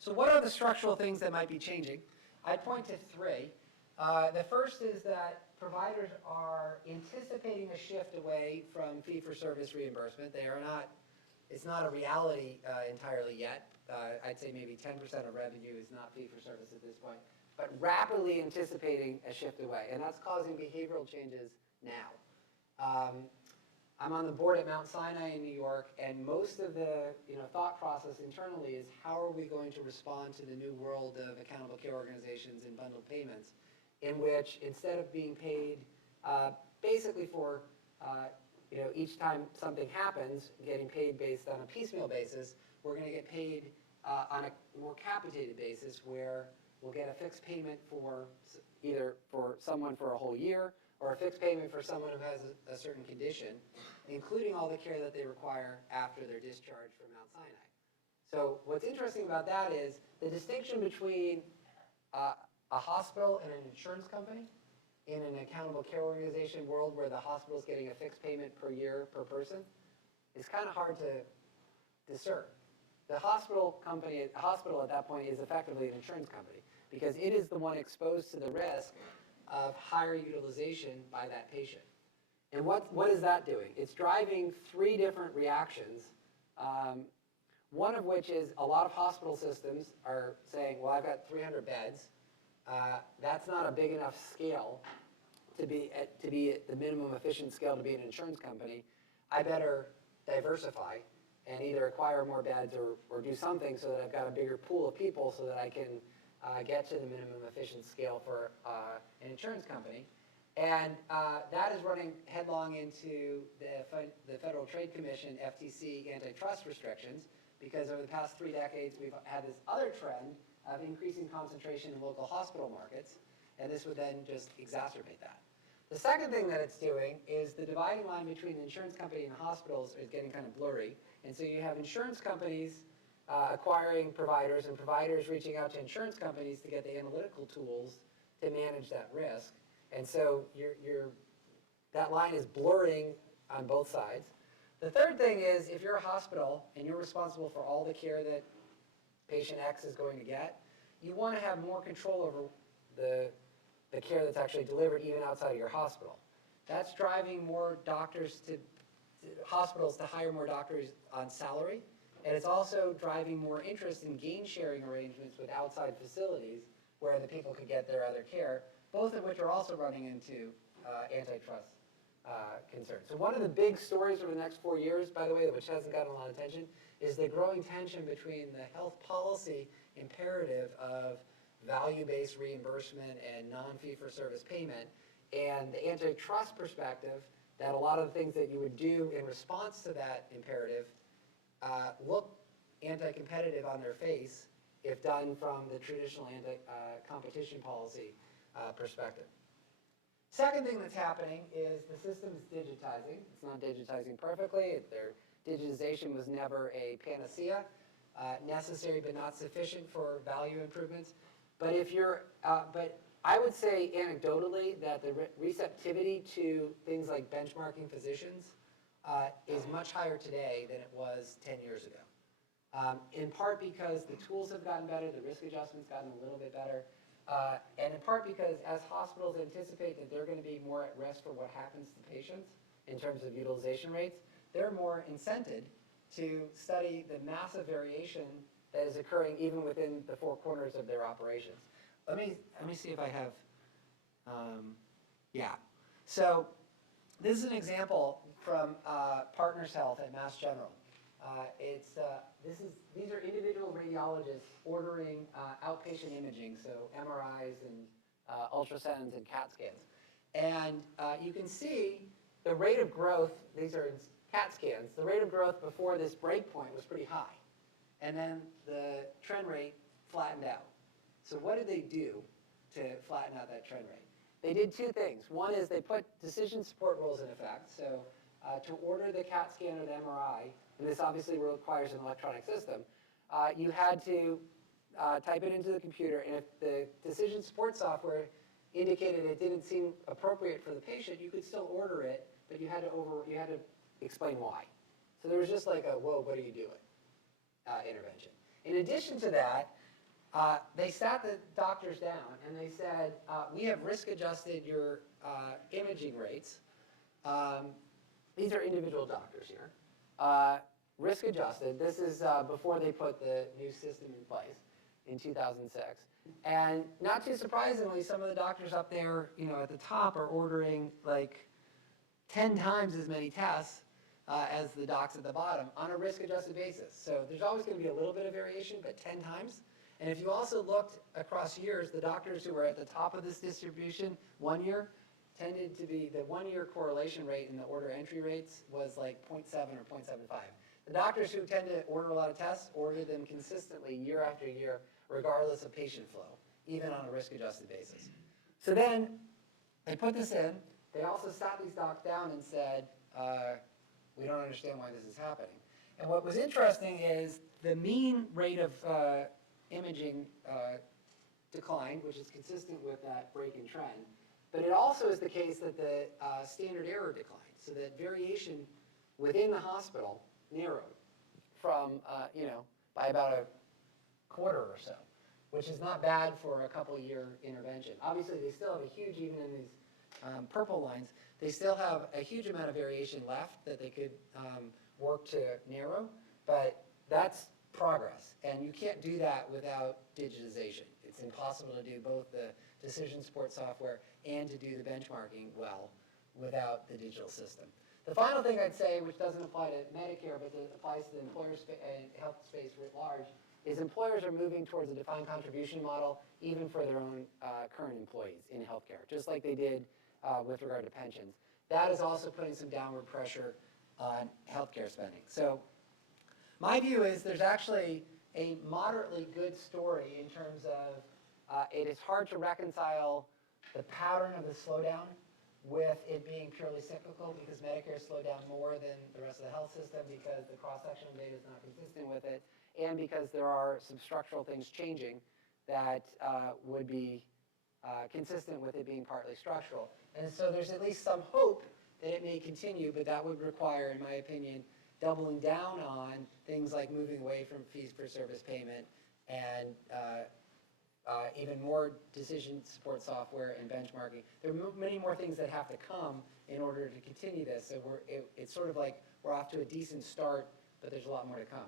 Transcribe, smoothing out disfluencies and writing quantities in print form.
So what are the structural things that might be changing? I'd point to three. The first is that providers are anticipating a shift away from fee-for-service reimbursement. They are not, it's not a reality entirely yet. I'd say maybe 10% of revenue is not fee-for-service at this point, but rapidly anticipating a shift away. And that's causing behavioral changes now. I'm on the board at Mount Sinai in New York, and most of the thought process internally is how are we going to respond to the new world of accountable care organizations and bundled payments, in which instead of being paid basically for each time something happens, getting paid based on a piecemeal basis, we're going to get paid on a more capitated basis where we'll get a fixed payment for either for someone for a whole year or a fixed payment for someone who has a certain condition, including all the care that they require after their discharge from Mount Sinai. So what's interesting about that is the distinction between a hospital and an insurance company in an accountable care organization world where the hospital is getting a fixed payment per year per person is kind of hard to discern. The hospital at that point is effectively an insurance company because it is the one exposed to the risk of higher utilization by that patient. And what is that doing? It's driving three different reactions, one of which is a lot of hospital systems are saying, well, I've got 300 beds. That's not a big enough scale to be at the minimum efficient scale to be an insurance company. I better diversify and either acquire more beds or do something so that I've got a bigger pool of people so that I can get to the minimum efficient scale for an insurance company. And that is running headlong into the Federal Trade Commission, FTC antitrust restrictions, because over the past 3 decades we've had this other trend of increasing concentration in local hospital markets, and this would then just exacerbate that. The second thing that it's doing is the dividing line between the insurance company and hospitals is getting kind of blurry, and so you have insurance companies acquiring providers and providers reaching out to insurance companies to get the analytical tools to manage that risk. And so that line is blurring on both sides. The third thing is if you're a hospital and you're responsible for all the care that patient X is going to get, you want to have more control over the care that's actually delivered even outside of your hospital. That's driving more doctors hospitals to hire more doctors on salary. And it's also driving more interest in gain-sharing arrangements with outside facilities where the people could get their other care, both of which are also running into antitrust concerns. So one of the big stories over the next 4 years, by the way, which hasn't gotten a lot of attention, is the growing tension between the health policy imperative of value-based reimbursement and non-fee-for-service payment and the antitrust perspective that a lot of the things that you would do in response to that imperative look anti-competitive on their face if done from the traditional competition policy perspective. Second thing that's happening is the system's digitizing. It's not digitizing perfectly. Their digitization was never a panacea, necessary but not sufficient for value improvements. But but I would say anecdotally that the receptivity to things like benchmarking physicians is much higher today than it was 10 years ago. In part because the tools have gotten better, the risk adjustment's gotten a little bit better, and in part because as hospitals anticipate that they're going to be more at risk for what happens to patients in terms of utilization rates, they're more incented to study the massive variation that is occurring even within the four corners of their operations. Let me see if I have, yeah. So this is an example from Partners Health at Mass General. These are individual radiologists ordering outpatient imaging, so MRIs and ultrasounds and CAT scans. And you can see the rate of growth, these are CAT scans, the rate of growth before this break point was pretty high. And then the trend rate flattened out. So what did they do to flatten out that trend rate? They did two things. One is they put decision support rules in effect. So to order the CAT scan or the MRI, and this obviously requires an electronic system, you had to type it into the computer, and if the decision support software indicated it didn't seem appropriate for the patient, you could still order it, but you had to explain why. So there was just like a, whoa, what are you doing? Intervention. In addition to that, They sat the doctors down and they said, we have risk adjusted your imaging rates. These are individual doctors here. Risk adjusted. This is before they put the new system in place in 2006. And not too surprisingly, some of the doctors up there, at the top are ordering like 10 times as many tests as the docs at the bottom on a risk adjusted basis. So there's always going to be a little bit of variation, but 10 times. And if you also looked across years, the doctors who were at the top of this distribution 1 year tended to be, the 1 year correlation rate in the order entry rates was like 0.7 or 0.75. The doctors who tend to order a lot of tests order them consistently year after year, regardless of patient flow, even on a risk-adjusted basis. So then they put this in. They also sat these docs down and said, we don't understand why this is happening. And what was interesting is the mean rate of imaging declined, which is consistent with that break in trend. But it also is the case that the standard error declined, so that variation within the hospital narrowed from, by about a quarter or so, which is not bad for a couple-year intervention. Obviously, they still have a huge, even in these purple lines, they still have a huge amount of variation left that they could work to narrow, but that's progress. And you can't do that without digitization. It's impossible to do both the decision support software and to do the benchmarking well without the digital system. The final thing I'd say, which doesn't apply to Medicare, but it applies to the employer and health space writ large, is employers are moving towards a defined contribution model even for their own current employees in healthcare, just like they did with regard to pensions. That is also putting some downward pressure on healthcare spending. So my view is there's actually a moderately good story in terms of it is hard to reconcile the pattern of the slowdown with it being purely cyclical, because Medicare slowed down more than the rest of the health system because the cross-sectional data is not consistent with it, and because there are some structural things changing that would be consistent with it being partly structural. And so there's at least some hope that it may continue, but that would require, in my opinion, doubling down on things like moving away from fees for service payment and even more decision support software and benchmarking. There are many more things that have to come in order to continue this. So it's sort of like we're off to a decent start, but there's a lot more to come.